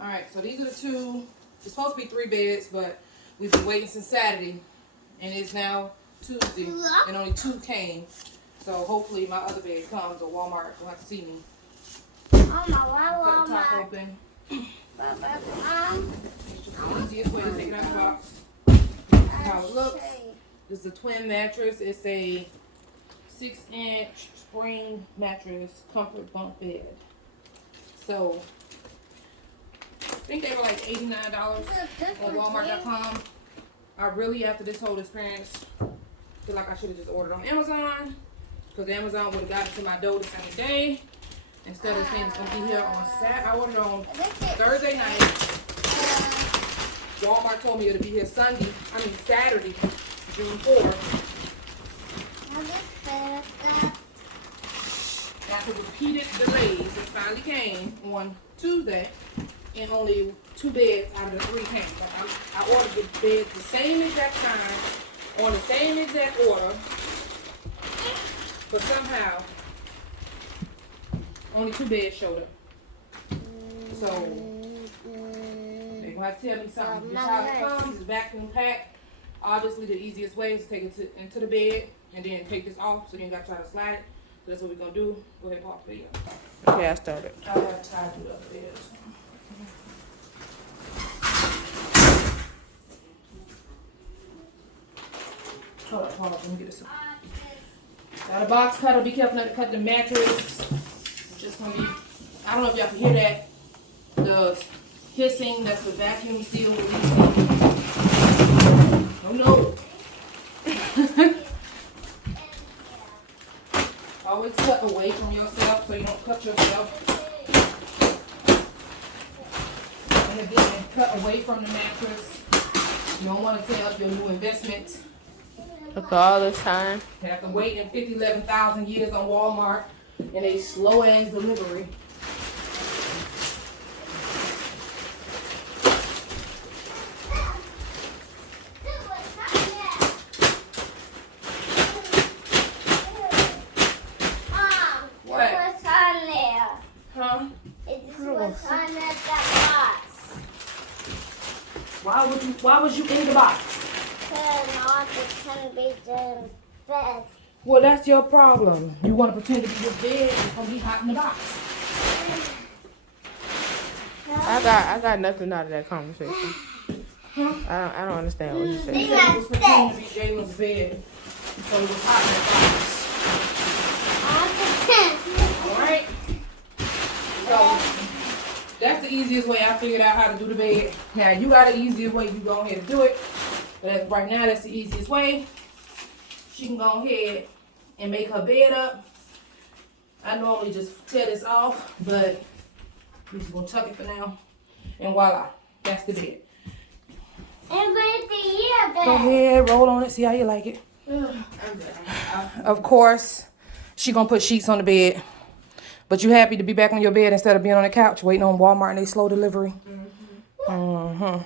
Alright, so these are the two. It's supposed to be 3 beds, but we've been waiting since Saturday. And it's now Tuesday. And only 2 came. So hopefully my other bed comes or Walmart will have to see me. Mama, why Cut the top Walmart? open. It's just the easiest way to take it out of the box. How it looks. This is a twin mattress. It's a 6-inch spring mattress, comfort bunk bed. So I think they were like $89 on Walmart.com. I really, after this whole experience, feel like I should have just ordered on Amazon, because Amazon would have got it to my door the same day instead of saying it's gonna be here on Saturday. I ordered on Thursday night. Walmart told me it'll be here Saturday, June 4th. After repeated delays, it finally came on Tuesday, and only 2 beds out of the 3 came. But I ordered the beds the same exact time, on the same exact order, but somehow only 2 beds showed up. So they're gonna have to tell me something. This how it comes. It's vacuum packed. Obviously, the easiest way is to take it into the bed and then take this off, so you ain't got to try to slide it. So that's what we're gonna do. Go ahead, pause the video. Okay, I started. I gotta tie to the other bed. Hold up, let me get this. Got a box cutter. Be careful not to cut the mattress. It's just gonna be. I don't know if y'all can hear that. The hissing. That's the vacuum seal releasing. Oh no. Always cut away from yourself so you don't cut yourself. And again, cut away from the mattress. You don't want to tear up your new investment. Took all this time. You have to wait in 11,000 years on Walmart in a slow ass delivery. Why was you in the box? Because I want to pretend to be the bed. Well, that's your problem. You want to pretend to be your bed. It's gonna be hot in the box. I got nothing out of that conversation. Huh? I don't understand what you said. He said it was pretending to be Jalen's bed, so it was hot in the box. Alright? So, that's the easiest way I figured out how to do the bed. Now, you got an easier way, you go ahead and do it. But right now, that's the easiest way. She can go ahead and make her bed up. I normally just tear this off, but we're just going to tuck it for now. And voila, that's the bed. And with the ear bed. Go ahead, roll on it, see how you like it. Of course, she going to put sheets on the bed. But you happy to be back on your bed instead of being on the couch waiting on Walmart and they slow delivery? Mm-hmm.